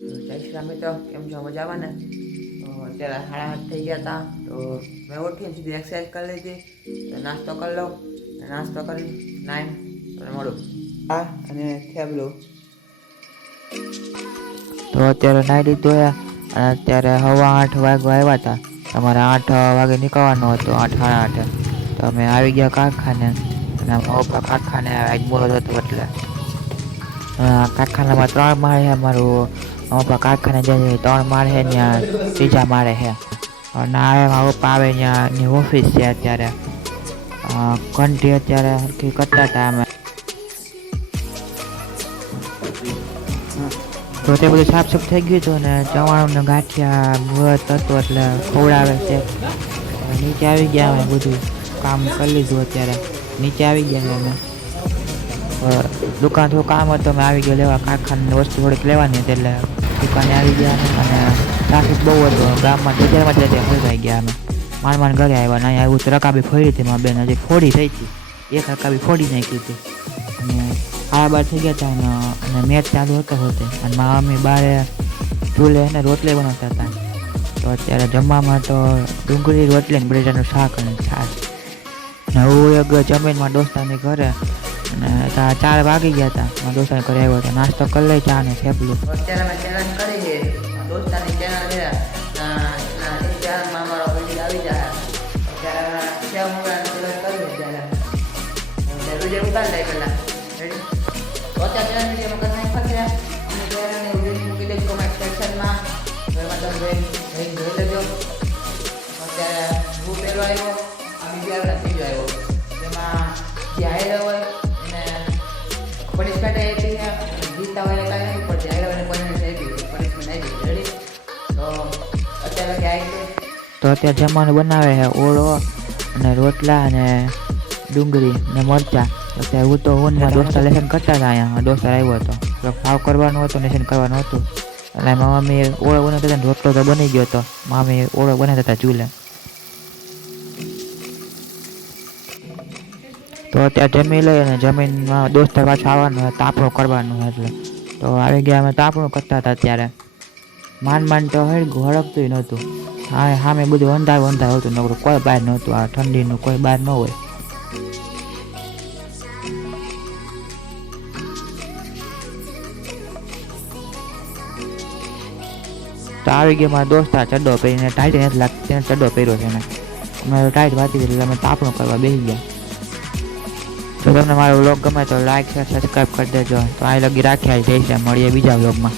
જય શ્રી રામ મિત્રો, કેમ છો? મજામાં ને? તો અત્યારે 8:30 થઈ ગયા હતા. તો મેં ઉઠીને સીધી એક્સરસાઇઝ કરી લીધી, નાસ્તો કરી લો. નાસ્તો કરી નાઈન અને મળું અને થેબલું. તો અત્યારે નાઈ લીધું અને અત્યારે 8:15 વાગવા આવ્યા હતા. તમારે 8 વાગે નીકળવાનું હતું, 8 સાડા 8. તો અમે આવી ગયા કારખાને અને મારા પપ્પા કારખાને આજ બોલો હતો એટલે કારખાનામાં 3 માળ છે. મારું પપ્પા કારખાને જાય 3 માળ છે, ત્યાં 3જા માળે છે. અને આવે મારા પપ્પા આવે ત્યાંની ઓફિસ છે. અત્યારે ઘંટી અત્યારે હરખી કરતા હતા અમે. તો તે બધું સાફ થઈ ગયું હતું ને ચવાણું ને ગાંઠિયા વ્રત હતું એટલે ખવડાવે છે. નીચે આવી ગયા અમે બધું કામ કરી લીધું. અત્યારે નીચે આવી ગયા અમે. દુકાન થોડું કામ હતું, અમે આવી ગયા લેવા. કારખાનાની વસ્તુ થોડીક લેવાની હતી એટલે દુકાને આવી ગયા. અને ટ્રાફિક બહુ હતું ગામમાં, બજારમાં ત્યાં ફરવાઈ ગયા અમે. માંડ ઘરે આવ્યા ને અહીંયા આવ્યું તો રકાબી ફોડી હતી મારા બેન, હજી ફોડી થઈ હતી. એક રકાબી ફોડી નાખી હતી. અને 12:30 થઈ ગયા હતા અને મેચ ચાલુ હતો હોતે. અને મારા મમ્મી બારે ચૂલે એને રોટલી બનાવતા હતા. તો અત્યારે જમવામાં તો ડુંગળી રોટલી ને બટેટાનું શાક અને છાશ. ને હું એક જમીનમાં દોસ્તારની ઘરે અને 4 વાગી ગયા હતા. મારા દોસ્તાની ઘરે આવ્યો હતો, નાસ્તો કરી લઈ ચા ને થેપલું. અત્યારે અમે ચેલેન્જ કરી છે, દોસ્તાની ચેનલ છે. ચેનલમાં અમારો વિડીયો આવી જાય. અત્યારે સેવ મુગાની ચેલેન્જ કરી અત્યારે વિડીયો ઉતારી લઈ પહેલાં. તો અત્યારે ચેલેન્જ વિડીયોમાં કંઈ ફરી રહ્યા અમે ચેનલને વિડીયો મૂકી દઈશું કોમેન્ટ સેક્શનમાં. એમાં તમે જોઈ લેજો. અત્યારે હું પહેલો આવ્યો, આ બીજો આવ્યો, ત્રીજો આવ્યો. એમાં જે હાઈલો હોય એને પનિશમેન્ટ આપી છે, જીતતા હોય કાંઈ નહીં પડતી. હાઈલો હોય પનિશમેન્ટ આપી. રેડી? તો અત્યારે આવી છે. તો અત્યારે જમવાનું બનાવે છે ઓળો અને રોટલા અને ડુંગળી ને મરચાં. અત્યારે હું તો મારા દોસ્તા લેસન કરતા હતા. અહીંયા દોસ્તાર આવ્યો હતો, ભાવ કરવાનું હતું, લેસન કરવાનું હતું. એટલે મારા મમ્મી ઓળો બનાવતા હતા ને રોટલો તો બની ગયો હતો. મામી ઓળો બનાવતા હતા ચૂલે. તો અત્યારે જમી લઈ અને જમીનમાં દોસ્તાર પાછું આવવાનું તાપણું કરવાનું એટલે તો આવી ગયા. અમે તાપણું કરતા હતા. અત્યારે માંડ તો હળગતું નહોતું. હા સામે બધું અંધારું હતું, નકરું કોઈ બહાર નહોતું. આ ઠંડીનું કોઈ બહાર ન હોય. તો આવી ગયા મારા દોસ્તાર ચડ્ડો પહેરીને, ટાઈટ નથી લાગતી તેને ચડ્ડો પહેર્યો છે એને. અમે ટાઈટ વાંચી એટલે અમે તાપણું કરવા બેસી ગયા. જો તમને મારો વ્લોગ ગમે તો લાઈક શેર સબસ્ક્રાઈબ કરી દેજો. તો આ લગી રાખ્યા જઈશે, મળીએ બીજા વ્લોગમાં.